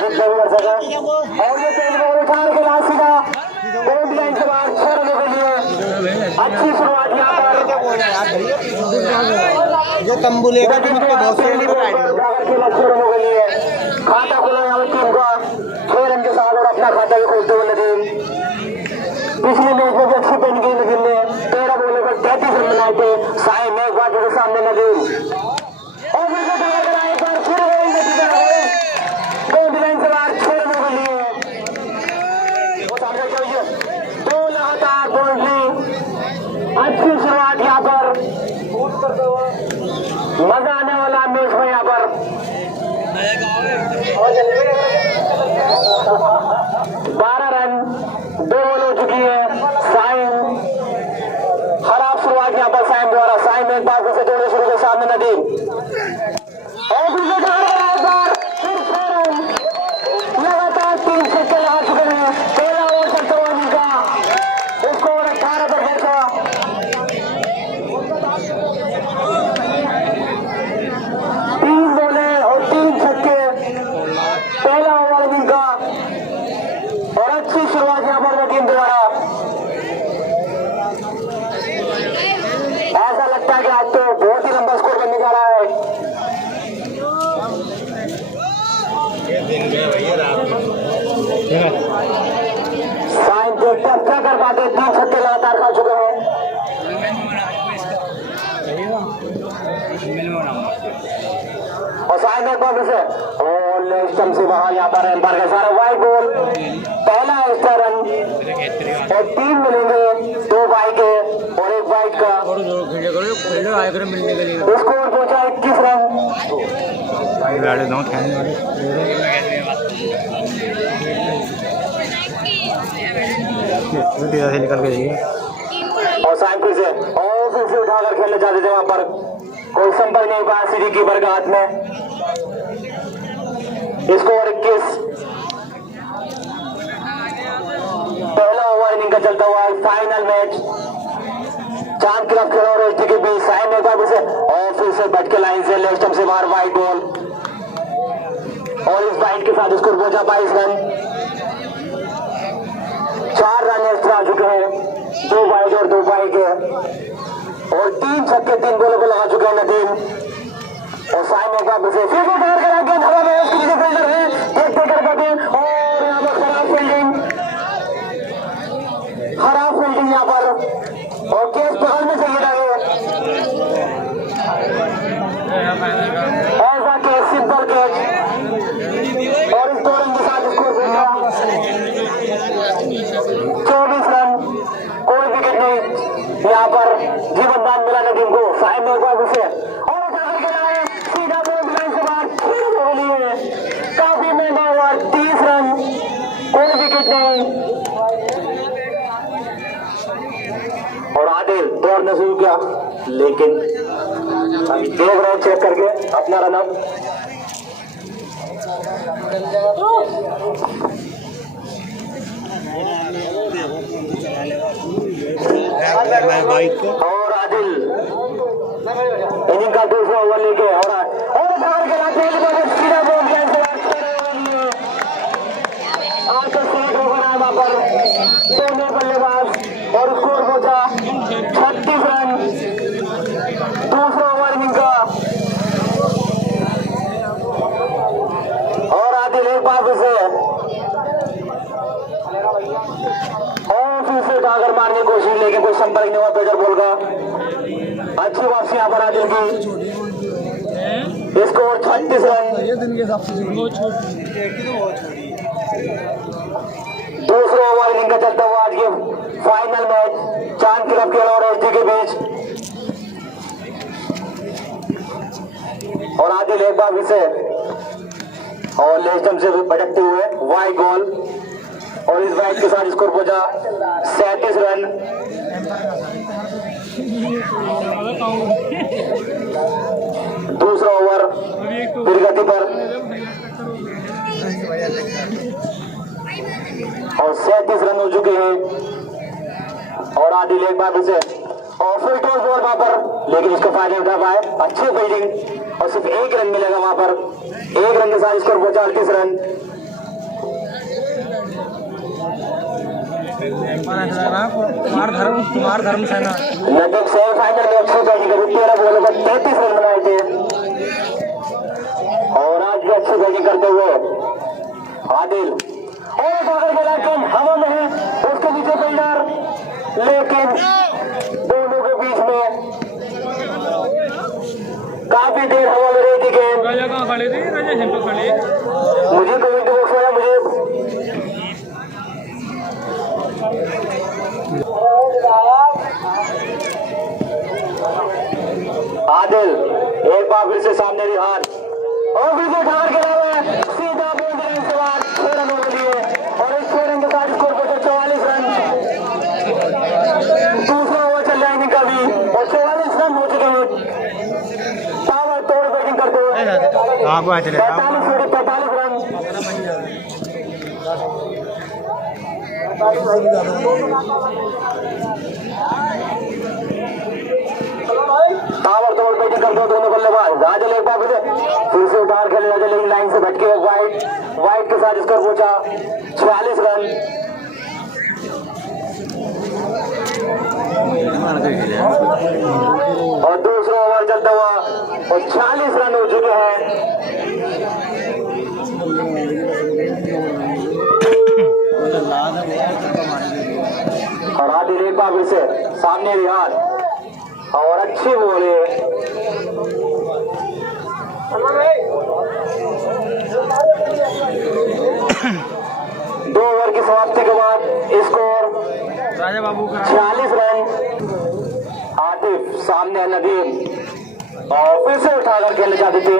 जितना भी कर सका और ये पेड़ को उठाने के लास्ट सीधा बोल्ड लाइन से बाहर छोड़ने के लिए अच्छी शुरुआत यहाँ पर जो तंबू लेकर के बहुत से छोड़ने के लिए खाता खोला यहाँ टीम का 6 रन के साथ और अपना खाता भी खोलते हुए नदीम पिछले मैच में भी अच्छी पेन की नदीम ने 13 बॉलों पर 33 रन बनाए थे साए मैच बाजू के सामने नदीम और फिर वही नतीजा है बोल्ड लाइन से बाहर 6 रनों के लिए वो सामने चाहिए 2 लगातार बाउंड्री अच्छी शुरुआत यहाँ पर मजा आने वाला मैच में यहाँ पर 12 रन 2 बॉल हो चुकी है साइम खराब शुरुआत यहाँ पर साइम द्वारा साइम एक बार से जोड़े शुरू के सामने नदीम और लगातार 3 छक्के लगा चुके हैं 13 ओवर चलते हुए उनका स्कोर 18 पर पहुंचा 3 बॉलें और 3 छक्के पहला ओवर उनका और अच्छी शुरुआत यहाँ पर टीम द्वारा ऐसा लगता है कि आज तो बहुत ही लंबा स्कोर बनने जा रहा है साइन को टक्कर कर पाते 3 छक्के लगातार खा चुके हैं और साइन एक बार से और स्टंप से वहां यहाँ पर एम्पायर का सारा वाइड बॉल पहला एक्स्ट्रा रन और 3 मिलेंगे 2 बाई के और 1 वाइड का स्कोर पहुंचा 21 रन निकल के और साइन फिर से उठाकर खेलने जाते थे वहां पर कोई संपर्क नहीं पाया सीधी कीपर के हाथ में स्कोर 21 पहला ओवर इनिंग का चलता हुआ फाइनल मैच चांद क्लब खेला और एचडी के बीच साइन एक बार से और फिर से बैट के लाइन से लेफ्ट स्टंप से बाहर वाइड बॉल और इस वाइड के साथ स्कोर पहुंचा 22 रन 4 रन एक्स्ट्रा आ चुके हैं 2 वाइड और 2 बाई के और 3 छक्के 3 बॉलों को लगा चुके हैं नदीम और साइन एक बार से फिर वो बाहर करा गेंद हवा में उसके लिए फील्डर है देखते कर पाते हैं और यहाँ पर खराब फील्डिंग यहाँ पर और केस पकड़ने चाहिए था ऐसा केस सिंपल कैच और इस 2 रन के साथ स्कोर पहुंचा 24 रन कोई विकेट नहीं यहाँ पर जीवन दान मिला नदीम को साइड में एक बार से और सीधा बोल्ड लाइन से बाहर खेल लिए काफी महंगा ओवर 30 रन कोई विकेट नहीं और आदिल दौड़ने शुरू किया लेकिन देख रहे चेक करके अपना रन अप और आदिल इनिंग का दूसरा ओवर लेके और सीधा बोल आज का सेट ओवर है वहां पर 2 बल्लेबाज और स्कोर पहुंचा 36 रन दूसरा ओवर इनिंग का और आदिल एक बार से और फिर से उठाकर मारने की कोशिश लेकिन कोई संपर्क नहीं हुआ पेजर बॉल का अच्छी वापसी यहाँ पर आदिल की स्कोर 36 रन दूसरा ओवर इनिंग का चलता हुआ आज के फाइनल मैच चांद क्लब खेला और एचडी के बीच और आदिल एक बार से और लेस्टम से भटकते हुए वाइड बॉल और इस वाइड के साथ स्कोर पहुंचा 37 रन दूसरा ओवर फिर गति पर और 37 रन हो चुके हैं और आदिल एक बार से और फुल टॉस बॉल वहां पर लेकिन उसका फायदा उठा पाए अच्छी फील्डिंग और सिर्फ 1 रन मिलेगा वहां पर। 1 रन के साथ स्कोर पहुंचा 38 रन। कुमार धर्म सेना लगभग सेमीफाइनल में अच्छी बैटिंग करी, 13 बॉलों पर 33 रन बनाए थे और आज भी अच्छी बैटिंग करते हुए आदिल और बॉलर के लेकिन हवा में है, उसके नीचे फील्डर, लेकिन दोनों के बीच में काफी देर हवा में रही थी गेंद। मुझे कमेंट बॉक्स में मुझे आदिल एक बार फिर से सामने रिहान और विकेट हार के लिए सीधा बोल रहे हैं सवाल 6 रनों के लिए और इस 6 रन के साथ स्कोर पहुंचा 44 रन। दूसरा ओवर चल रहा है इनका भी और 44 रन हो चुके हैं। ताबड़ तोड़ बैटिंग करते हुए 45 रन। ताबड़तोड़ बैटिंग करते दोनों बल्लेबाज। राजल एक बार फिर से उतार खेले, राजल एक लाइन से भटके वाइट के साथ स्कोर पहुंचा 46 रन। और दूसरा ओवर चलता हुआ और 40 रन हो चुके हैं। और आदिल एक बार फिर से सामने रिहान और अच्छी बॉल है। 2 ओवर की समाप्ति के बाद स्कोर 46 रन। आतिफ सामने नदीम और फिर से उठाकर खेलने जाते थे,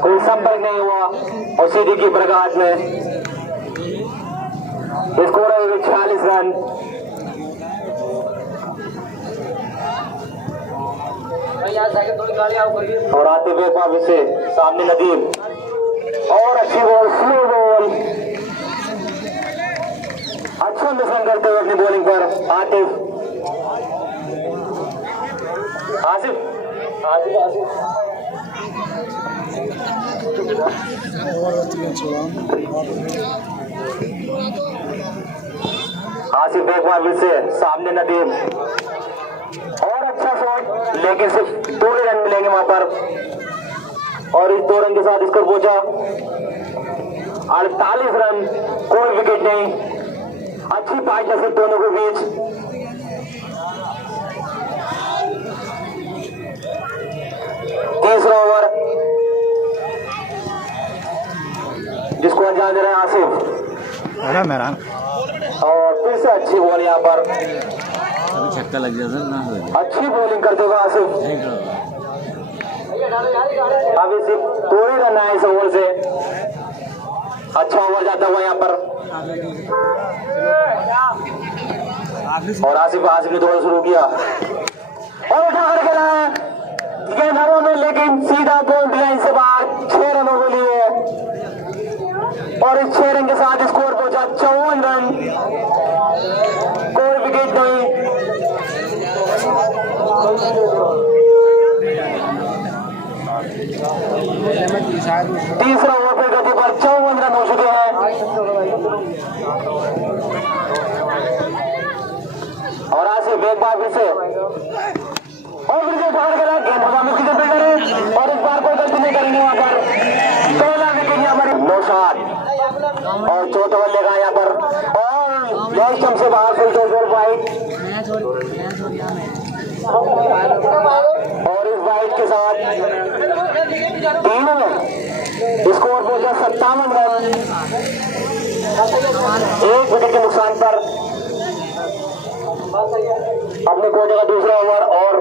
कोई संपर्क नहीं हुआ और सीधी कीपर के हाथ में स्कोर है 46 रन। और आते हुए वापस से सामने नदीम और अच्छी बॉल, स्लो बॉल, अच्छा मिश्रण करते हुए अपनी बॉलिंग पर आतिफ। आसिफ एक बार फिर से सामने नदीम और अच्छा शॉट, लेकिन सिर्फ 2 रन मिलेंगे वहां पर और इस 2 रन के साथ स्कोर पहुंचा 48 रन। कोई विकेट नहीं, अच्छी पार्टनरशिप दोनों के बीच। तीसरा ओवर जिसको अंजाम दे रहे हैं आसिफ और फिर से अच्छी बॉल यहाँ पर, छक्का लग जाता ना। अच्छी बॉलिंग करते हुए आसिफ। अभी सिर्फ 2 ही रन आए इस ओवर से। अच्छा ओवर जाता हुआ यहाँ पर और आसिफ ने दौड़ शुरू किया और उठाकर खेला गेंद हवा में, लेकिन सीधा बाउंड्री लाइन से बाहर 6 रनों के लिए और इस 6 रन के साथ स्कोर पहुंचा 54 रन। कोई विकेट नहीं। तीसरा ओवर पर गति पर 54 रन हो चुके हैं और आसिफ एक बार फिर से और फिर से बाहर गया, गेंद हवा में सीधे फील्डर है और इस बार कोई गलती नहीं करेंगे वहां पर। पहला विकेट यहाँ पर नौशाद और चौथा बल्ले लेगा यहाँ पर और लेग स्टंप से बाहर फुलते वाइट और इस वाइट के साथ तीनों में स्कोर पहुंचा 57 रन। 1 विकेट के नुकसान पर अपने कोटे का दूसरा ओवर और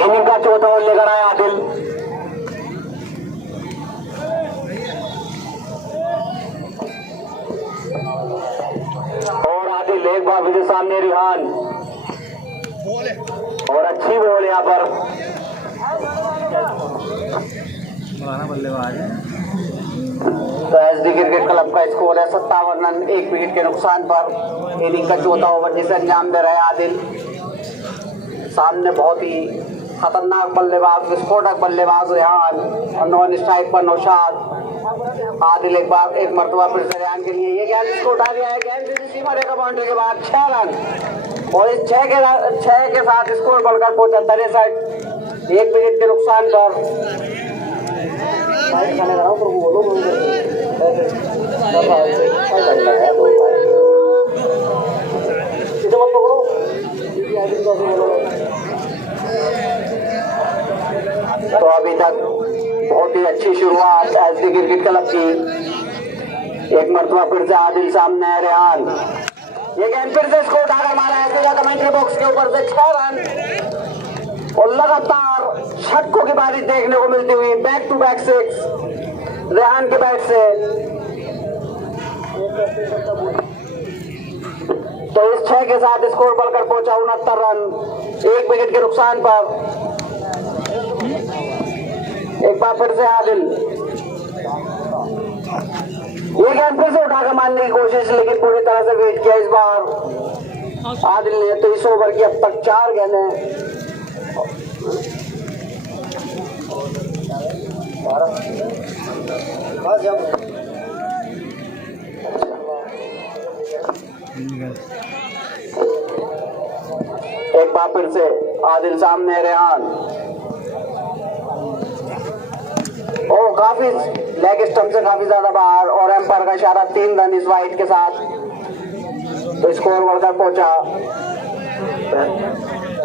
इनिंग का चौथा ओवर लेकर आए आदिल। और आदिल एक बार फिर सामने रिहान और अच्छी बॉल यहाँ पर बल्लेबाज है। तो एसडी क्रिकेट क्लब का स्कोर है 57 रन 1 विकेट के नुकसान पर। इनिंग का चौथा ओवर जिसे अंजाम दे रहे आदिल। सामने बहुत ही खतरनाक बल्लेबाज, विस्फोटक बल्लेबाज रेहान और नॉन स्ट्राइक पर नौशाद। आदिल एक मरतबा फिर से रेहान के लिए ये गेंद इसको उठा दिया है, गेंद सीधी सीमा रेखा बाउंड्री के बाद 6 रन और इस 6 के साथ स्कोर बढ़कर पहुंचा 63, 1 विकेट के नुकसान पर। तो अभी तक बहुत ही अच्छी शुरुआत एसडी क्रिकेट क्लब की। एक मरतबा फिर से आदिल सामने है, रेहान ये गेंद फिर से इसको उठाकर मारा है सीधा कमेंट्री बॉक्स के ऊपर से 6 रन और लगातार छक्कों की बारिश देखने को मिलती हुई। बैक टू बैक 6 रेहान के बैट से। तो इस 6 के साथ स्कोर बढ़कर पहुंचा 69 रन, 1 विकेट के नुकसान पर। एक बार फिर से आदिल ये गेंद फिर से उठाकर मारने की कोशिश, लेकिन पूरी तरह से वेट किया इस बार आदिल ने। तो इस ओवर की अब तक 4 गेंदें। एक बार फिर से आदिल सामने, रेहान ओ काफी लेग स्टंप से काफी ज्यादा बाहर और एम्पायर का इशारा 3 रन इस वाइड के साथ। तो स्कोर बढ़कर पहुंचा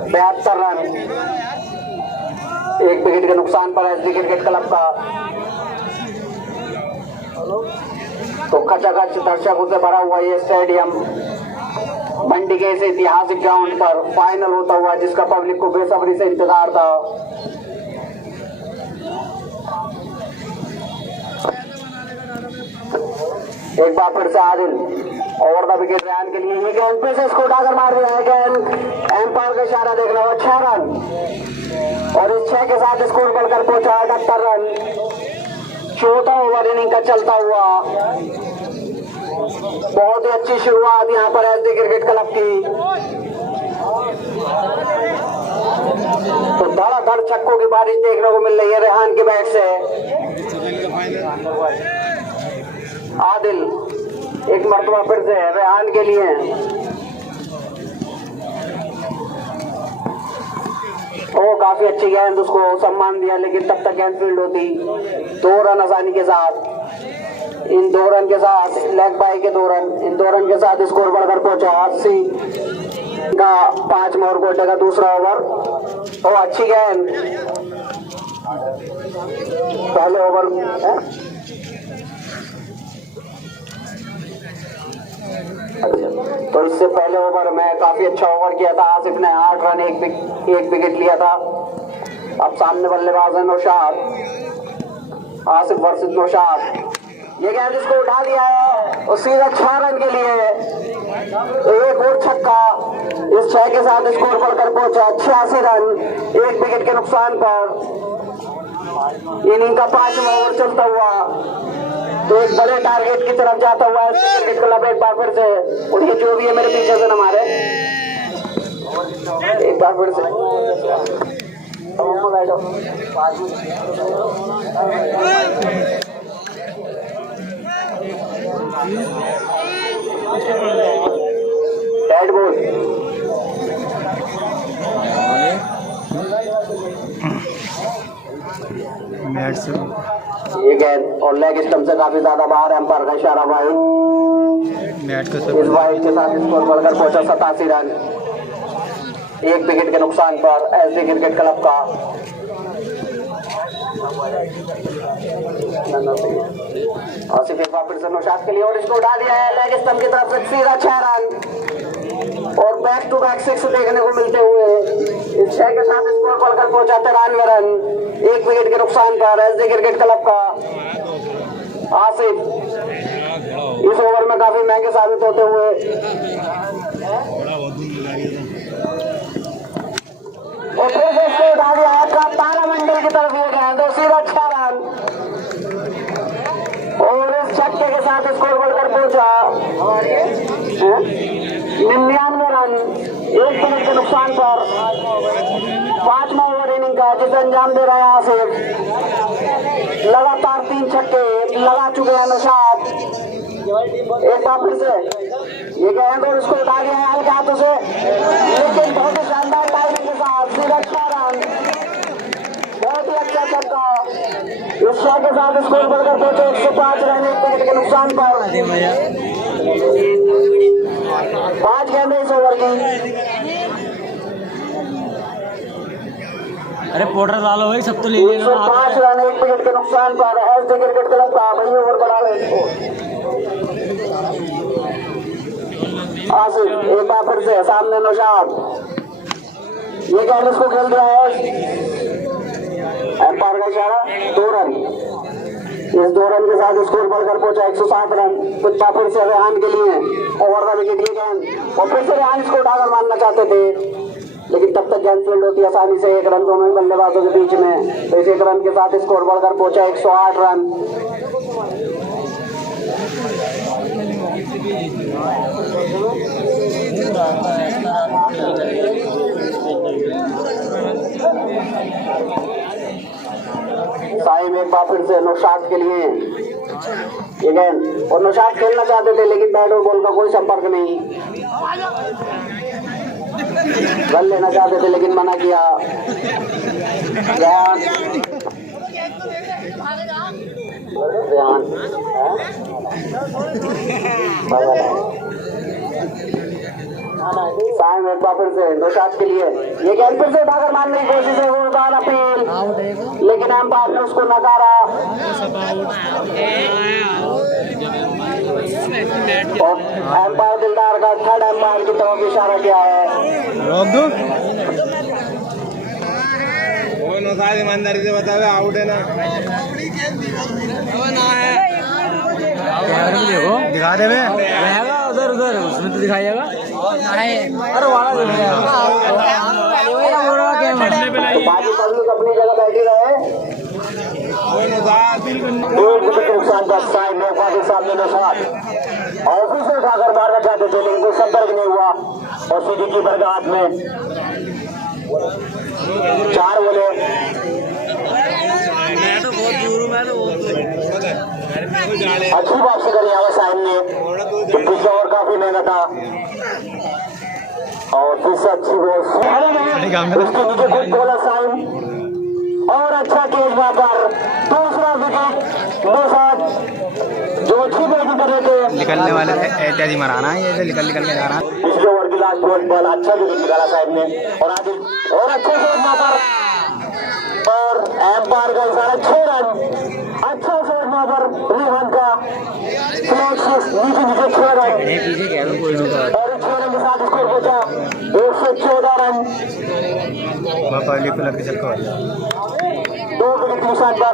72 रन, 1 विकेट के नुकसान पर एसडी क्रिकेट क्लब का। तो खचाखच दर्शकों से भरा हुआ ये स्टेडियम मंडी के इस ऐतिहासिक ग्राउंड पर फाइनल होता हुआ, जिसका पब्लिक को बेसब्री से इंतजार था। एक बार फिर से Adil over the wicket Rehan के लिए ये गेंद फिर से इसको उठाकर मार दिया है। गेंद एम्पायर का इशारा देख रहा है 6 रन और इस 6 के साथ स्कोर बढ़कर पहुंचा 78 रन। 4था ओवर इनिंग का चलता हुआ। बहुत ही अच्छी शुरुआत यहाँ पर एसडी क्रिकेट क्लब की। तो धड़ाधड़ छक्कों की बारिश देखने को मिल रही है रेहान के बैट से। आदिल एक मरतबा फिर से रेहान के लिए ओ काफी अच्छी गेंद, उसको सम्मान दिया, लेकिन तब तक गेंद फील्ड होती। 2 रन आसानी के साथ। इन 2 रन के साथ लेग बाई के 2 रन, इन 2 रन के साथ स्कोर बढ़कर पहुंचा 80 का 5 ओवर कोटे का दूसरा ओवर। ओ अच्छी गेंद पहले ओवर तो इससे पहले ओवर में काफी अच्छा ओवर किया था आसिफ ने। 8 रन 1 विकेट लिया था। अब सामने बल्लेबाज है नौशाद, आसिफ वर्सेस नौशाद। ये गेंद इसको उठा लिया है और सीधा 6 रन के लिए। तो एक और छक्का, इस 6 के साथ स्कोर बढ़कर पहुंचा 86 रन, 1 विकेट के नुकसान पर। इनिंग का 5वां ओवर चलता हुआ। तो एक बड़े टारगेट की तरफ जाता हुआ है क्रिकेट क्लब एक बार फिर से। और ये जो भी है मेरे पीछे से हमारे एक बार फिर से बैट बॉल बैट से ये गेंद और लेग स्टंप से काफी ज्यादा बाहर। एम्पायर का इशारा वाइड। बैट के इस वाइड के साथ स्कोर बढ़कर पहुंचा 87 रन, 1 विकेट के नुकसान पर एसडी क्रिकेट क्लब का। आसिफ एक बार फिर से नौशाद के लिए और इसको उठा दिया है लेग स्टंप की तरफ से सीधा 6 रन और बैक टू बैक 6 देखने को मिलते हुए इस 6 के साथ स्कोर बढ़कर पहुंचा 93 रन, 1 विकेट के नुकसान पर एसडी क्रिकेट क्लब का। आसिफ इस ओवर में काफी महंगे साबित होते हुए और फिर से इसको उठा दिया है तारामंडल की तरफ। ये गेंद और सीधा 6 रन और इस छक्के के साथ स्कोर बढ़कर पहुंचा 99 रन, 1 विकेट के नुकसान पर। 5वां ओवर इनिंग अंजाम दे रहे हैं आसिफ। लगातार 3 छक्के लगा चुके हैं नौशाद। एक बार फिर से ये गेंद और उसको उठा दिया है हल्के हाथों से, लेकिन बहुत ही शानदार टाइमिंग के साथ सीधा 6 रन। बहुत ही अच्छा छक्का। इस शॉट के साथ स्कोर बढ़कर पहुंचे 105 रन 1 विकेट के नुकसान पर। 5 गेंदें इस ओवर की। अरे पोर्टर डालो भाई, सब तो ले 105 रन 1 विकेट के नुकसान पर एसडी क्रिकेट क्लब का वही ओवर बढ़ा रहे इसको। आसिफ एक बार फिर से सामने नौशाद। ये गेंद इसको खेल दिया है, एम्पायर का इशारा। 2 रन। इस 2 रन के साथ स्कोर बढ़कर पहुंचा 107 रन। कुछ फिर से रेहान के लिए ओवर द विकेट ये गेंद, और फिर से रेहान इसको उठाकर मारना चाहते थे, लेकिन तब तक गेंद फील्ड होती आसानी से। 1 रन दोनों ही बल्लेबाजों के बीच में। तो इस 1 रन के साथ स्कोर बढ़कर पहुंचा 108 रन। साइम एक बार फिर से नौशाद के लिए ये गेंद, और नौशाद खेलना चाहते थे लेकिन बैट और बॉल का कोई संपर्क नहीं। रन लेना चाहते थे लेकिन मना किया। रेहान साइम एक बार फिर से नौशाद के लिए ये गेंद फिर से उठाकर मारने की कोशिश है। उड़ान अपील, लेकिन एम्पायर ने उसको नकारा। और एम्पायर दिलदार का 3rd एम्पायर की तरफ इशारा किया है। रोक दो। ईमानदारी से बताओ, आउट है ना? देखो दिखा दे उधर उधर उसमें तो दिखाइएगा। अरे वाला बाकी पब्लिक अपनी जगह बैठी रहे। 2 विकेट के नुकसान पर साइड में सामने नौशाद और फिर से उठाकर मारना चाहते थे लेकिन कोई संपर्क नहीं हुआ, और सीधी कीपर के हाथ में 4 बोले। अच्छी वापसी करी है साइम ने, पिछले ओवर काफी महंगा था, और फिर से अच्छी बॉल उसके नीचे कुछ बोला साइम, और अच्छा केज वहां पर। 2रा विकेट नौशाद जो अच्छी बैटिंग कर रहे थे। निकलने वाले एहतियाती मराना है, ये निकल के जा रहा। पिछले ओवर की लास्ट बॉल अच्छा विकेट निकाला साइम ने, और आगे और अच्छे से वहां पर, और एम्पायर का इशारा 6 रन। अच्छा शॉट वहां पर रेहान का, नीचे 6 रन, और 6 रन के साथ स्कोर पहुंचा 114 रन। पब्लिक को लग के चक्कर 2 विकेट के नुकसान पर,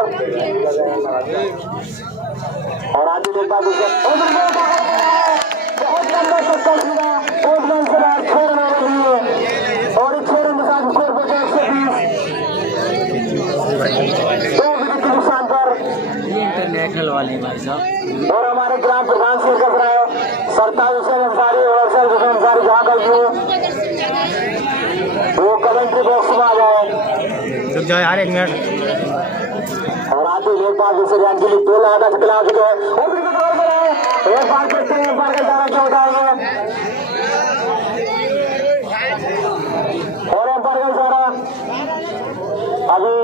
और आगे देखता बहुत लंबा छक्का सीधा 1 रन से बाहर 6 रन लिए, और 6 रन के साथ स्कोर पहुंचा 120। 2 विकेट के नुकसान पर। इंटरनेशनल वाले भाई साहब, और हमारे ग्राम प्रधान से कर रहे हैं सरताज हुसैन अंसारी और अरशद हुसैन अंसारी जहाँ कर वो कमेंट्री बॉक्स में आ जाए। रुक जाओ यार 1 मिनट। और आगे एक बार दूसरे रन के लिए 2 लगातार छक्के लगा चुके हैं, और विकेट और बना है। एक बार देखते हैं, एक बार का दाना क्या होता है, और एम्पायर का इशारा। अभी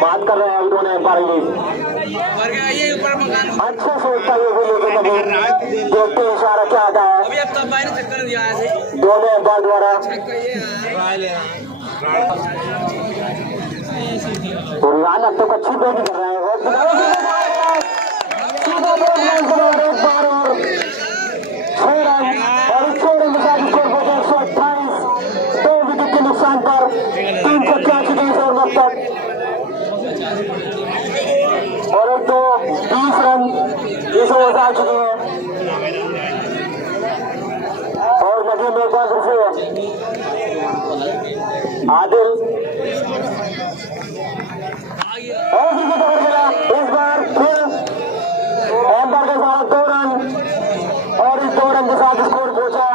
बात कर रहे हैं दोनों एम्पायर भी। अच्छा सोचता है वो, लेकिन अभी देखते हैं इशारा क्या आता है दोनों एम्पायर द्वारा। और यहाँ अब तक अच्छी बैटिंग कर रहे हैं, एक बार और 6 रन, और 6 रन के साथ स्कोर पहुंचा 128। 2 विकेट के नुकसान पर 3 छक्के आ चुके हैं इस ओवर तक, और 20 रन इस ओवर से आ चुके हैं। और नदी में एक बार फिर से आदिल, और विकेट ओवर गिरा इस बार फिर एम्पायर के साथ 2 रन, और इस 2 रन के साथ स्कोर पहुंचा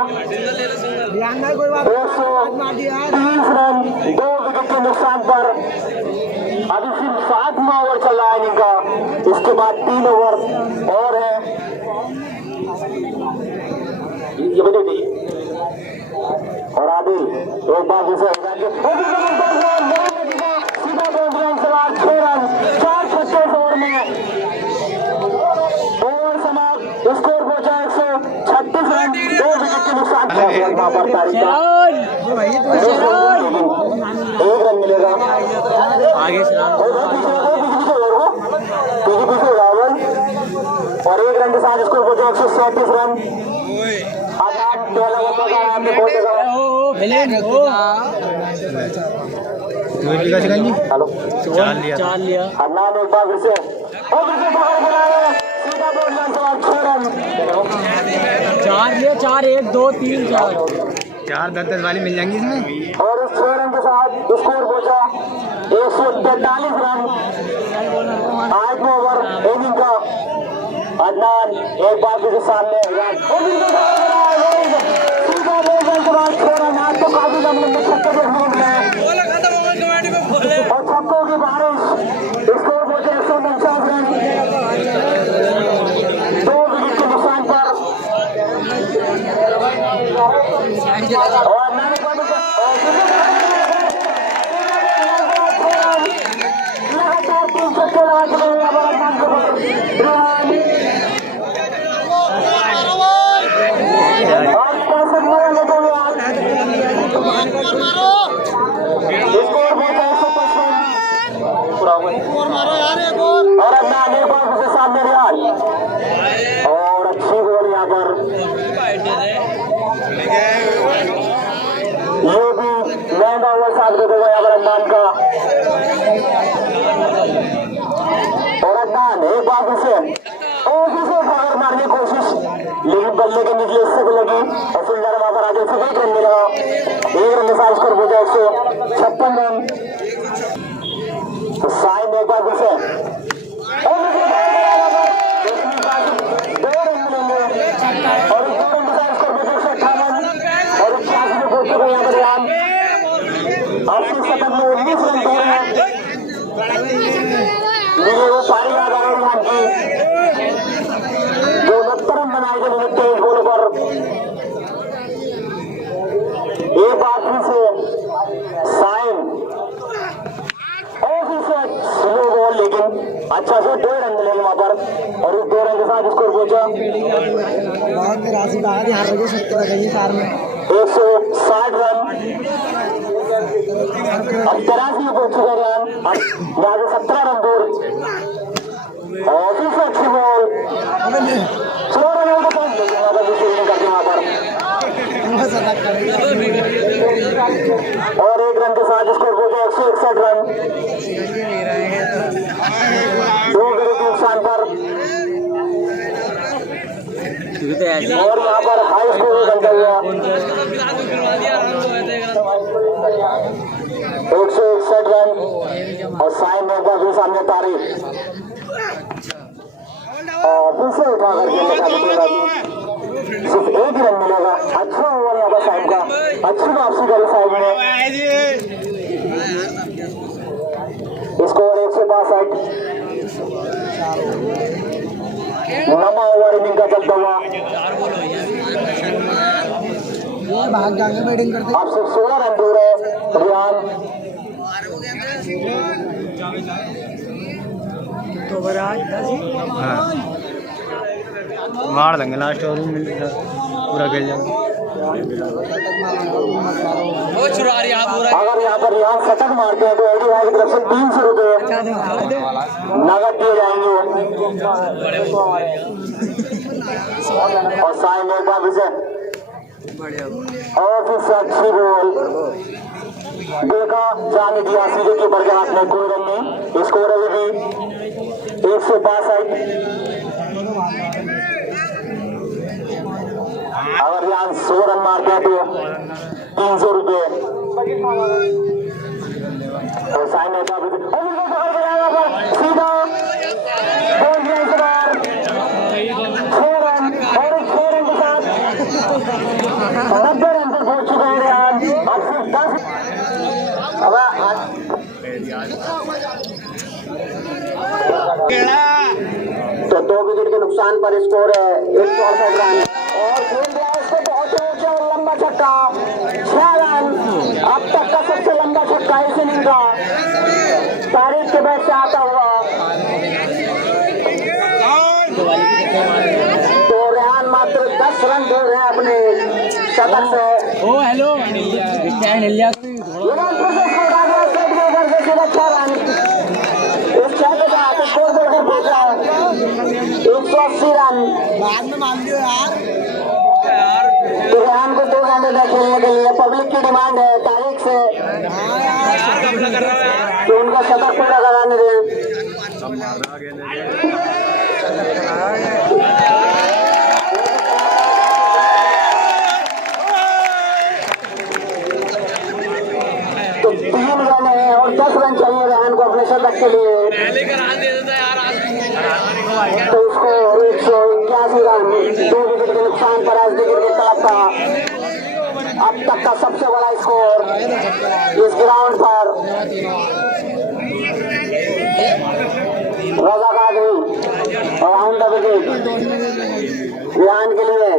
130 रन। 2 विकेट के नुकसान पर 9वां ओवर चल रहा है इनका। इसके बाद 3 ओवर और है। ये बजे थी और आदिल एक बार जैसे सीधा 2 रन सवार 6 रन 4 छक्के ओवर में ओवर समाप्त। स्कोर पहुंचा 136 रन 2 विकेट के नुकसान। वहां पर तारीख 1 रन मिलेगा आगे से पीछे और 1 रन के साथ स्कोर पहुंचा 137 रन। हेलो चार लिया हरनाम एक बार फिर से सीधा 2 रन सवार 6 रन 4 लिया 4 1 2 3 4 10 वाली मिल जाएंगी इसमें। और इस 6 रन के साथ स्कोर पहुंचा 143 रन। 8वां ओवर इनिंग का अदनान एक बार फिर सामने सीधा 2 रन सवार 6 रन। आज तो काफी लंबे छक्के देखने को मिले और छक्कों की बारिश। स्कोर पहुंचे 149 रन 2 विकेट के नुकसान पर। और लगातार 3 छक्के लगा चुके हैं अदनान के ऊपर। और 65 में लगे हुए आज स्कोर पहुंचा 155 और अदनान एक बार उसे सामने रियाल और अच्छी बॉल यहाँ पर। ये भी महंगा ओवर साथ देते हुए यहाँ पर अदनान का। और अदनान एक बार उसे भागर मारने की कोशिश लेकिन बल्ले के निकले इससे भी लगी और फील्डर वहां पर आगे से 1 रन मिला। 1 रन के साथ स्कोर पहुंचा 156 रन। साइन एक बार फिर से 2 रन मिलेंगे और 2 रन के साथ स्कोर पहुंचा 158 और 86 में पहुंच चुके यहाँ पर रियान। 80 सेकंड में 19 रन दूर है। मुझे वो पारी याद आ रहा है रियान की जो 69 रन बनाए थे 23 बॉलों पर। एक बार फिर से साइन और फिर से स्लो बॉल लेकिन अच्छा से 2 रन मिलेंगे वहां पर और इस 2 रन के साथ स्कोर पहुंचा 160 रन। अब 83 में पहुंच चुके रन अब यहाँ से 17 रन दूर और फिर से अच्छी बॉल 16 रन को पहुंच गए वहां पर करते वहां पर और 1 रन के साथ स्कोर पहुंचा 161 रन 2 विकेट के नुकसान पर। और यहाँ पर हाई स्कोर बनता हुआ 161 रन और साइन ने एक बार फिर सामने तारीफ और फिर से उठा करके सिर्फ 1 ही रन मिलेगा। अच्छा ओवर यहाँ पर साइन का अच्छी वापसी करी साइड में। स्कोर 162 9वां ओवर इनिंग का चलता हुआ भाग जाएंगे बैटिंग करते अब सिर्फ 16 रन दूर है रियान। तो बराज मार देंगे लास्ट ओवर में पूरा खेल जाएगा। अगर यहाँ पर रियान शतक मारते हैं तो एडी भाई की तरफ से 300 रुपए नगद दिए जाएंगे। और साइन एक बार फिर से और फिर से अच्छी बॉल देखा जाने दिया सीधे कीपर के हाथ में। कोई रन नहीं। स्कोर अभी भी 162। अगर यहाँ 100 रन मारते हैं तो 300 रुपए। और साइन होता है सीधा 2 रन के बाद 6 रन और 6 रन के साथ 90 रन पर पहुंच चुके हैं रियान। अब सिर्फ 10 2 विकेट के नुकसान पर स्कोर है 168 रन। और खेल दिया इसको बहुत ऊंचा और लंबा छक्का, 6 रन। अब तक का सबसे लंबा छक्का इस इनिंग का, तारीख के बैट से आता हुआ। तो रेहान मात्र 10 रन दूर है अपने शतक से। ओ हेलो स्टैंड हिल जा इस छह के साथ स्कोर बढ़कर पहुंचा 180 रन। बाद में मान लियो यार। तो रेहान को 2 घंटे तक खेलने के लिए पब्लिक की डिमांड है तारीख से कि उनका शतक पूरा कराने दें। तो 3 रन है और 10 रन चाहिए रेहान को अपने शतक के लिए। तो उसको 181 रन, 2 विकेट के नुकसान पर एसडी क्रिकेट क्लब का अब तक का सबसे बड़ा स्कोर इस ग्राउंड पर। रजा कादरी और ऑन द विकेट रेहान के लिए।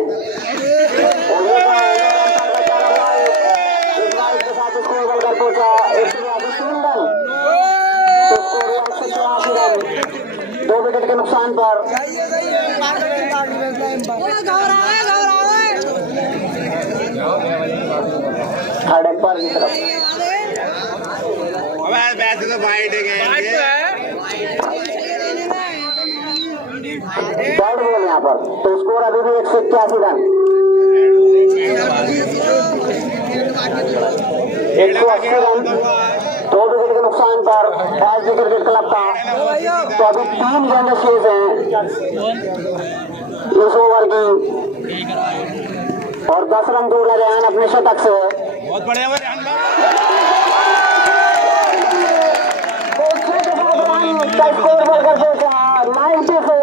के साथ स्कोर बनकर पहुंचा 183 रन। तो स्कोर 184 रन, 2 विकेट के नुकसान पर। थर्ड एम्पायर की तरफ बैट बॉल यहाँ पर। तो स्कोर अभी भी 181 रन, 180 रन, 2 विकेट के नुकसान पर एसडी क्रिकेट क्लब का। तो अभी 3 गेंदें शेष हैं इस ओवर की और 10 रन दूर है रेहान अपने शतक से। बहुत बढ़िया स्कोर बढ़कर पहुंचा 96,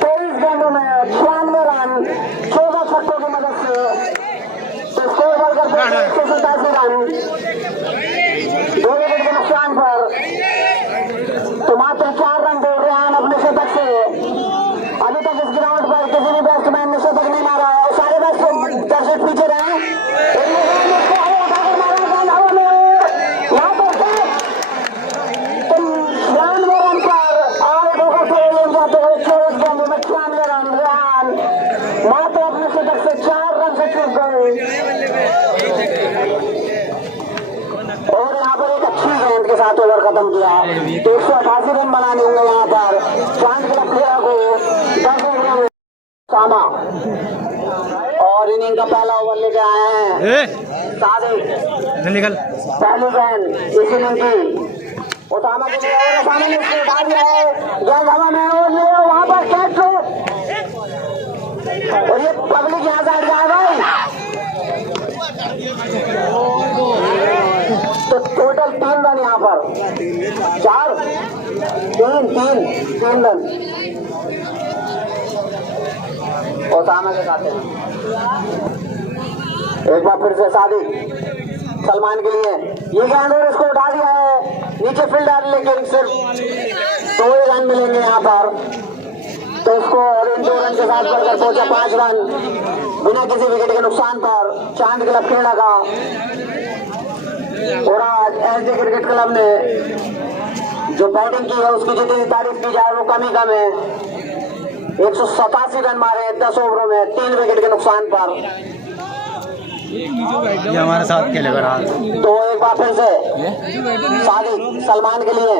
23 गेंदों में 96 रन, 14 छक्कों की मदद से। तो स्कोर बढ़कर पहुंचा 187 रन, 2 विकेट के नुकसान पर। तो मात्र 4 रन दूर रेहान अपने शतक से। अभी तक इस ग्राउंड पर किसी भी बैट्समैन ने शतक नहीं मारा है। सारे बैट्समैन दर्शक पीछे रहे। मात्र अपने शतक से 4 रन से चूक गए। और यहाँ पर एक अच्छी गेंद के साथ ओवर खत्म किया। 188 रन बनाने होंगे यहाँ पर चांद के प्लेयर को 10 ओवर में सामा। और इनिंग का पहला ओवर लेके आए हैं सादिक। निकल पहली गेंद इस इनिंग की उठामा के लिए और उठामा ने इसको उठा दिया है। गेंद हवा में और ये वहां पर कैच हो और ये पब्लिक यहाँ से हट जाए भाई। तो टोटल 3 रन यहाँ पर, 4 3 रन ओसामा के साथ। एक बार फिर से सादिक सलमान के लिए ये गेंद और इसको उठा दिया है नीचे फील्डर, लेकिन सिर्फ 2 रन मिलेंगे यहाँ पर। तो उसको और इन 2 रन के साथ बढ़कर पहुंचा 5 रन बिना किसी विकेट के नुकसान पर चांद क्लब खेड़ा का। और आज एसडी क्रिकेट क्लब ने जो बैटिंग की है उसकी जितनी तारीफ की जाए वो कम ही कम है। 187 रन मारे 10 ओवरों में 3 विकेट के नुकसान पर। ये हमारे साथ खेलेगा रात। तो एक बार फिर से सादिक सलमान के लिए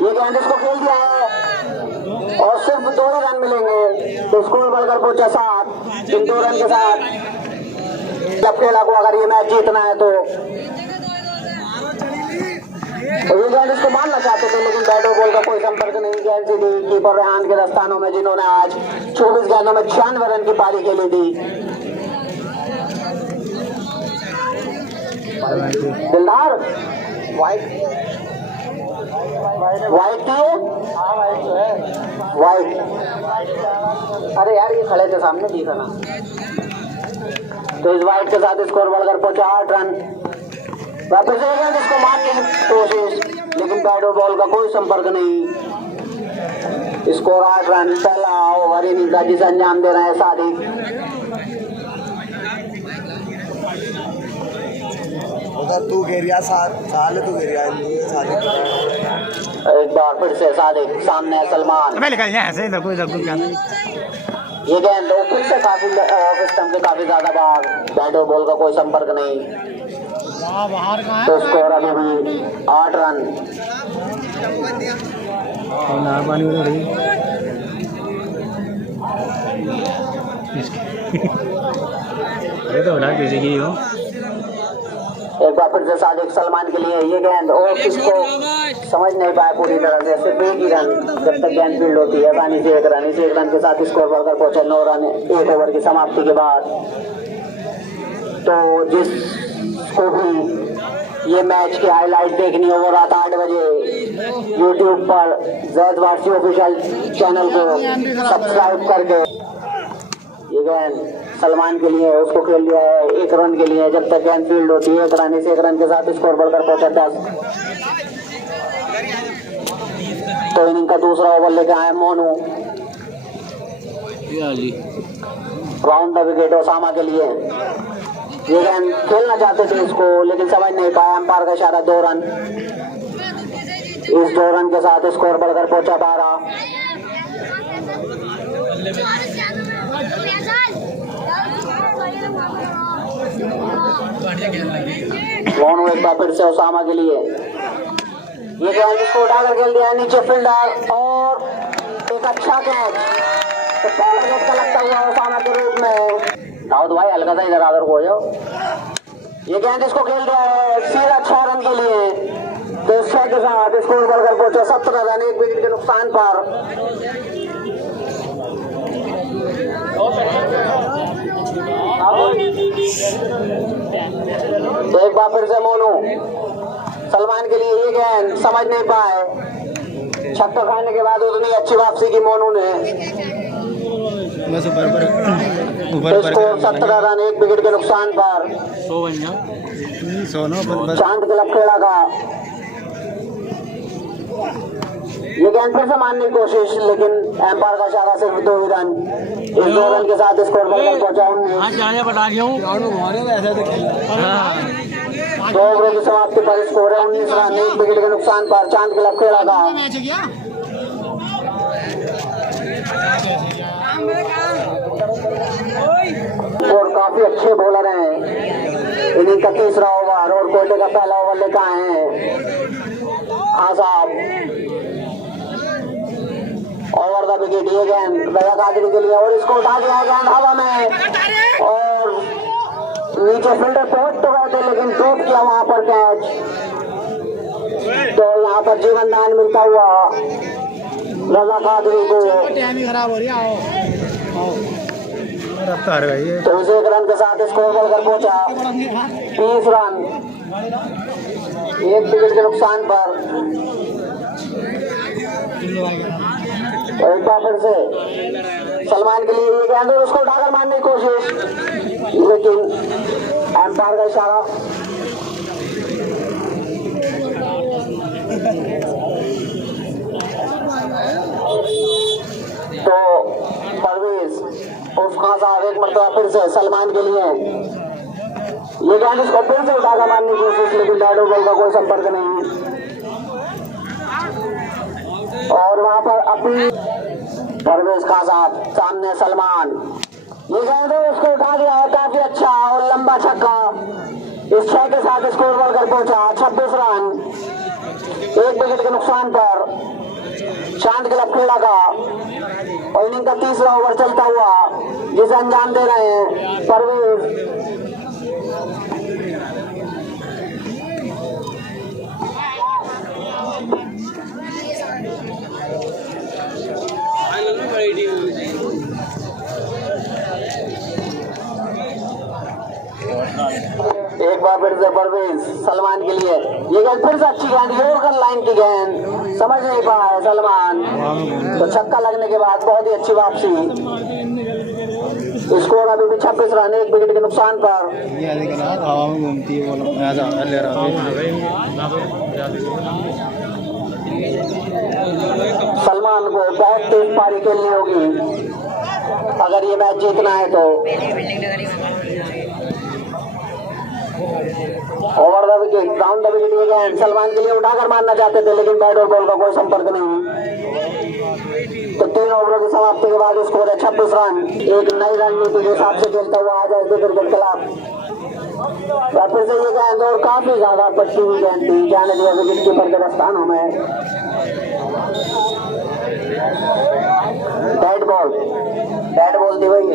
ये गेंद इसको खेल दिया है और सिर्फ 2 रन मिलेंगे। तो स्कोर बढ़कर पहुंचा 7। इन 2 रन के साथ क्लब खेला को अगर ये मैच जीतना है तो ये गेंद इसको मारना चाहते थे, लेकिन बैट और बॉल का कोई संपर्क नहीं। गेंद सीधी कीपर रेहान के दस्तानों में, जिन्होंने आज 24 गेंदों में 96 रन की पारी खेली थी। दिलदार वाइट थी, वाइट। अरे यार ये खड़े थे सामने, दिखा ना। तो इस वाइट के साथ स्कोर बढ़कर पहुंचा 8 रन। वापस इसको मारने की कोशिश, लेकिन बैट और बॉल का कोई संपर्क नहीं। Score 8 run. पहला ओवर इनिंग का जिसे अंजाम दे रहे हैं सादिक। तू घेरिया साले तू घेरिया एक बार फिर से सादिक, सामने है सलमान। मैं निकल यहाँ से कोई क्या नहीं। ये गेंद फिर से काफी सिस्टम के काफी ज्यादा बाहर, बैट और बॉल का कोई संपर्क नहीं। तो स्कोर अभी भी 8 रन। पानी ये तो उड़ा किसी की हो। एक बार फिर से सादिक सलमान के लिए ये गेंद, और किसको समझ नहीं पाया पूरी तरह से। सिर्फ एक ही रन जब तक गेंद फील्ड होती है, आसानी से 1 रन। इस 1 रन के साथ स्कोर बढ़कर पहुंचे 9 रन 1 ओवर की समाप्ति के बाद। तो जिसको भी ये मैच की हाईलाइट देखनी हो वो रात 8 बजे यूट्यूब पर जैद वारसी ऑफिशियल चैनल को सब्सक्राइब करके। ये गेंद सलमान के लिए, उसको खेल लिया है 1 रन के लिए जब तक गेंद फील्ड होती है 1 रन। इस 1 रन के साथ स्कोर बढ़कर पहुंचा 10। तो इनिंग का दूसरा ओवर लेके आए Monu. Round the wicket Osama के लिए। ये गेंद खेलना चाहते थे इसको, लेकिन समझ नहीं पाया, अंपायर का इशारा 2 रन। इस 2 रन के साथ स्कोर बढ़कर पहुंचा 12। मोनू एक बार फिर से ओसामा के लिए। ये गेंद इसको उठाकर खेल दिया नीचे फील्डर, और एक अच्छा कैच। तो पहला कैच का लगता हुआ ओसामा के रूप में। दाऊद भाई हल्का सा इधर आकर हो जाओ। ये गेंद इसको खेल दिया है सीधा 6 रन के लिए। तो 6 के साथ स्कोर बढ़कर पहुंचे 17 रन 1 विकेट के नुकसान पर। तो एक बार फिर से मोनू सलमान के लिए। ये गेंद समझ नहीं पाए, छक्का खाने के बाद उतनी अच्छी वापसी की मोनू ने। बस ऊपर 17 रन 1 विकेट के नुकसान पर। चांद क्लब खेला का ये गेंद फिर से मारने की कोशिश, लेकिन एम्पायर का इशारा सिर्फ 2 रन। इस 2 रन के साथ स्कोर बढ़कर पहुंचा 19। 2 ओवरों की समाप्ति पर स्कोर है 19 रन 1 विकेट के नुकसान पर। चांद क्लब खेला का और काफी अच्छे बॉलर हैं। इनिंग का तीसरा ओवर और कोयटे का पहला ओवर लेकर आए हैं। हाँ साहब, ओवर द विकेट। ये गेंद रजा कादरी के लिए, और इसको उठा दिया गेंद हवा में, और नीचे फील्डर पहुंच तो गए थे लेकिन ड्रॉप किया वहां पर कैच। तो यहाँ पर जीवन दान मिलता हुआ रजा कादरी को। खराब हो रही है। तो इस 1 रन के साथ स्कोर बढ़कर पहुंचा 30 रन 1 विकेट के नुकसान पर। एक बार फिर से सलमान के लिए ये गेंद, उसको उठाकर मारने की कोशिश, लेकिन एम्पायर का इशारा। तो परवेज उर्फ खान साहब एक मरतबा फिर से सलमान के लिए। ये गेंद इसको फिर से उठाकर मारने की कोशिश, लेकिन बैट और बॉल का कोई संपर्क नहीं। और वहां पर अपनी परवेज खान साहब, सामने सलमान। ये गेंद उसको उठा दिया है काफी अच्छा और लंबा छक्का। इस 6 के साथ स्कोर बढ़कर पहुंचा 26 रन 1 विकेट के नुकसान पर। चांद क्लब खेला का और इनिंग का तीसरा ओवर चलता हुआ जिसे अंजाम दे रहे हैं परवेज। एक बार फिर से परवेज सलमान के लिए। ये गेंद फिर से अच्छी गेंद, यॉर्कर लाइन की गेंद, समझ नहीं पाया सलमान। तो छक्का लगने के बाद बहुत ही अच्छी वापसी। स्कोर अभी भी 26 रन 1 विकेट के नुकसान पर। सलमान सलमान को बहुत तेज पारी खेलनी होगी अगर ये मैच जीतना है तो। Over the wicket, round the wicket again. Salman के लिए उठाकर मारना चाहते थे लेकिन बैट और बॉल का कोई संपर्क नहीं। तो 3 ओवरों की समाप्ति के बाद स्कोर है 26 रन। एक नई रणनीति के हिसाब से खेलता हुआ आ जाए क्रिकेट क्लब। फिर से ये गेंद और काफी ज्यादा पट्टी हुई गेंद थी, जाने दिया विकेट कीपर के दस्तानों में। बैट बॉल थी भाई।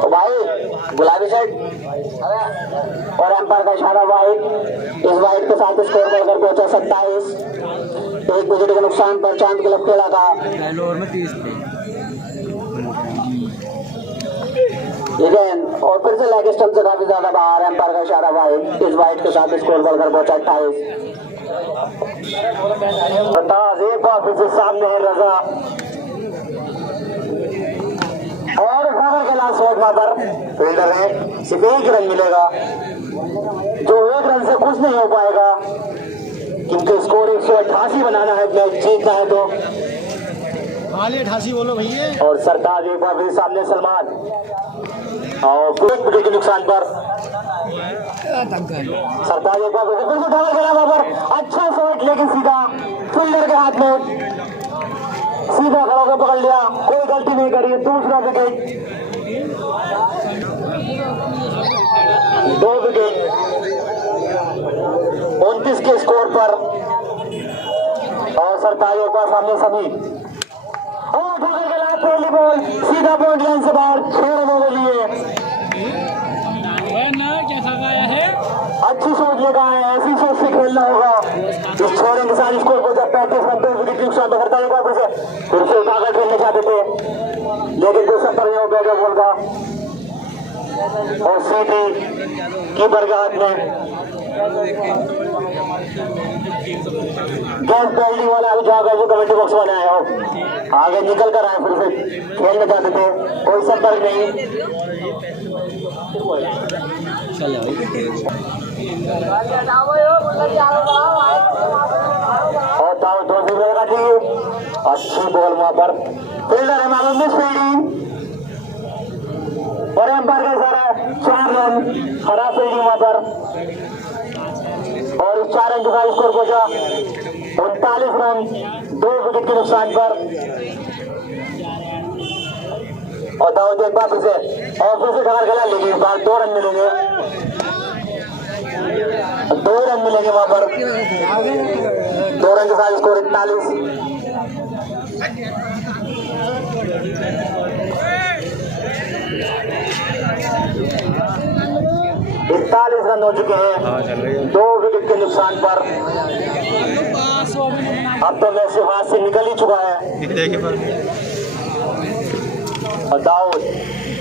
तो भाई गुलाबी शर्ट और एम्पायर का इशारा वाइट। इस वाइट के साथ स्कोर बढ़कर पहुंचा 27। 1 विकेट के नुकसान पर चांद क्लब खेला था। और फिर से लेग स्टंप से काफी ज्यादा बाहर। एम्पायर का इशारा वाइट। इस वाइट के साथ स्कोर बढ़कर पहुंचा 28। एक बार फिर से सामने है रजा और के लास्ट शॉट वहां पर फील्डर है। सिर्फ 1 रन मिलेगा जो 1 रन से कुछ नहीं हो पाएगा क्योंकि स्कोर 188 बनाना है, मैच जीतना है तो। 88 बोलो भैया। और सरताज एक बार फिर सामने सलमान और 1 विकेट के नुकसान पर सरताज एक बार फिर से ढाल करा वहां पर। अच्छा शॉट लेकिन सीधा फील्डर के हाथ में, सीधा खड़ा होकर पकड़ लिया, कोई गलती नहीं करी। दूसरा विकेट, 2 विकेट 29 के स्कोर पर। और सरताज एक बार सामने सभी और ढाल के लाभ पहली बॉल सीधा पॉइंट लाइन से बाहर 6 रनों के लिए। अच्छी सोच लेकर आए, ऐसी सोच से खेलना होगा। इस 6 रन के साथ स्कोर को जब 35 रन 2 विकेट के नुकसान पर करता है फिर से उठाकर खेलना चाहते थे लेकिन कोई संपर्क नहीं हो गया बॉल का। और सीधी कीपर के हाथ में गेंद पहली वाला अभी जाकर जो कमेटी बॉक्स में आया हो आगे निकल कर आए, फिर से खेलना चाहते थे, कोई संपर्क नहीं। और दाव 2 का चाहिए। अच्छी बॉल वहां पर फील्डर है मालूम मिस फील्डिंग और एम्पायर का इशारा 4 रन खराब फील्डिंग वहां पर। और इस 4 रन के साथ स्कोर पहुंचा 39 रन 2 विकेट के नुकसान पर। और दाऊद एक बार फिर से ढाल खेला लेकिन इस बार 2 रन मिलेंगे, 2 रन मिलेंगे वहां पर। 2 रन के साथ स्कोर 41 रन हो चुके हैं 2 विकेट के नुकसान पर। अब तो मैच हाथ से निकल ही चुका है। और दाऊद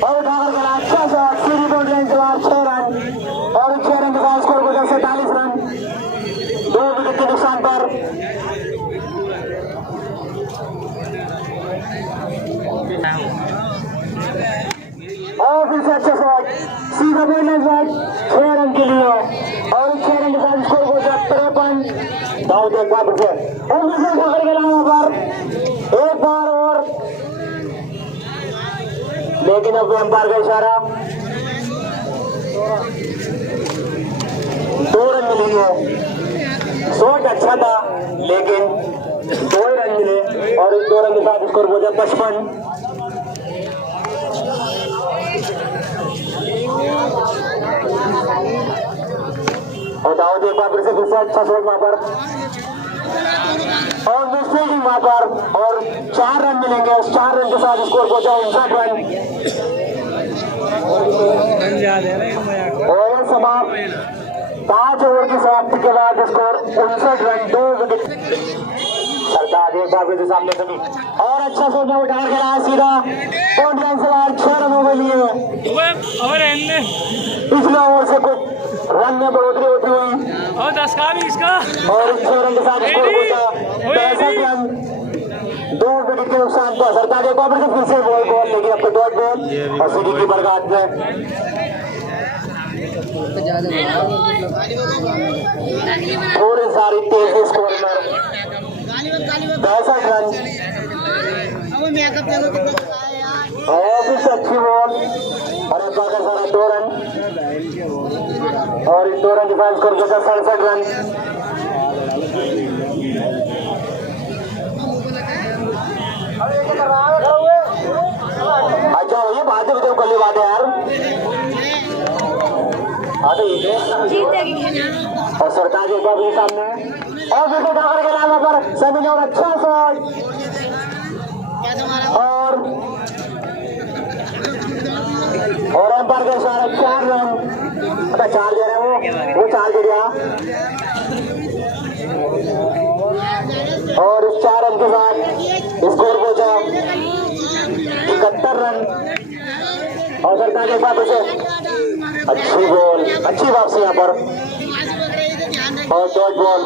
और ढाल का अच्छा शॉट सीधी बॉल लाइन से बाहर 6 रन। और 6 रन के साथ स्कोर हो गया 47 रन 2 विकेट के नुकसान पर। और फिर से अच्छा शॉट सीधा बॉल लाइन शॉट 6 रन के लिए। और 6 रन के साथ स्कोर हो गया 53। दाऊद एक बार फिर से और फिर से पकड़ के लाया पर एक बार और, लेकिन अब एम्पायर का इशारा 2 रन मिलेंगे। शॉट अच्छा था लेकिन 2 रन मिले और इस 2 रन के साथ स्कोर हो जाए 55। और दाऊद एक बार फिर से अच्छा शॉट वहां पर और मिसफील्डिंग वहां पर। और 4 रन मिलेंगे, उस 4 रन के साथ स्कोर पहुंचा 59 रन। ओवर समाप्त 5 ओवर की समाप्ति के बाद स्कोर 59 रन 2 विकेट। सरदार एक बार फिर से सामने सभी और अच्छा शॉट में उठा के लाया सीधा पॉइंट लाइन से बाहर 6 रनों के लिए। पिछले ओवर से कुछ रन में बढ़ोतरी होती हुई और 10 का भी इसका और 6 रन के साथ स्कोर पहुंचा 65 रन 2 विकेट के नुकसान पर। सरकार एक बार फिर से बॉल लेकिन अब तो डॉट बॉल और सीधी कीपर का हाथ में। थोड़ी सारी तेज स्कोर में 65 रन और फिर से अच्छी बॉल और एक बार सारा 2 रन और इस 2 रन डिफेंस कर देता 67 रन। अच्छा ये बात है तो कल बात है यार और सरकार के ऊपर भी सामने और देखो ठाकर के नाम पर सभी ने और अच्छा शॉट और अंपायर के साथ 4 रन अबे 4 दे रहे वो 4 दे दिया और इस 4 रन के साथ स्कोर पहुंचा 71 रन और सरकार के पास उसे अच्छी बॉल अच्छी वापसी यहाँ पर और डॉट बॉल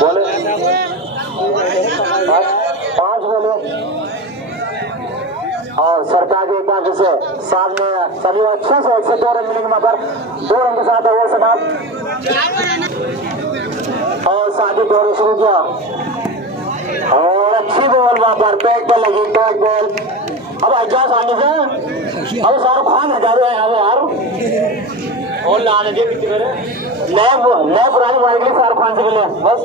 बोले 5 बोले और सरकार के पास उसे सामने सभी अच्छा से 102 रन मिलेंगे वहां पर 2 रन के साथ वो समाप्त और शादी दौरे शुरू किया और अच्छी बॉल वहां पर पैड पर लगी पैड बॉल अब एजाज आने से अब शाहरुख खान हजार यार और लाने दे नए पुरानी वाइड में शाहरुख खान से मिले बस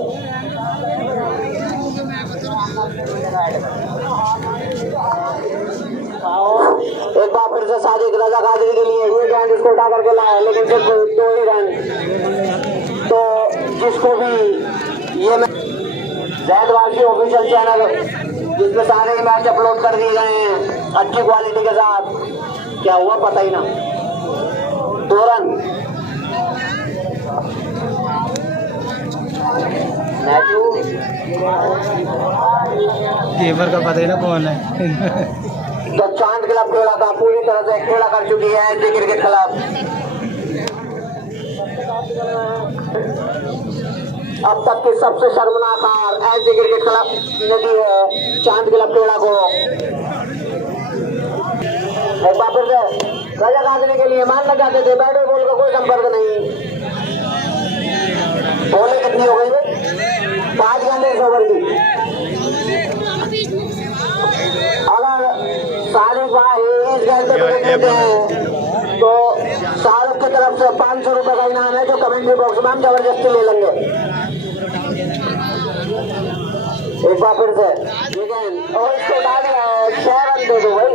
एक बार फिर से शादी रजा कादरी के लिए ये गेंद इसको उठा करके लाया लेकिन सिर्फ 2 ही रन तो जिसको भी ये जैदवासी ऑफिशियल चैनल जिसमें सारे मैच अपलोड कर दिए गए हैं अच्छी क्वालिटी के साथ क्या हुआ पता ही ना 2 रन कीपर का पता ही ना कौन है तो चांद क्लब खेला था पूरी तरह से खेला कर चुकी है एसडी क्रिकेट क्लब अब तक की सबसे शर्मनाक हार एसडी क्रिकेट क्लब ने दी है चांद क्लब खेला को एक बार फिर से रजा काटने के लिए मानना चाहते थे बैटर बॉल का कोई संपर्क नहीं बॉलें कितनी हो गई 5 गेंदें इस ओवर की अगर शाहरुख भाई इस गेंद पे विकेट लेते हैं तो शाहरुख की तरफ से 500 रुपए का इनाम है जो कमेंट्री बॉक्स में हम जबरदस्ती ले लेंगे एक बार फिर से ये गेंद और इसको डाल 6 रन दे दो भाई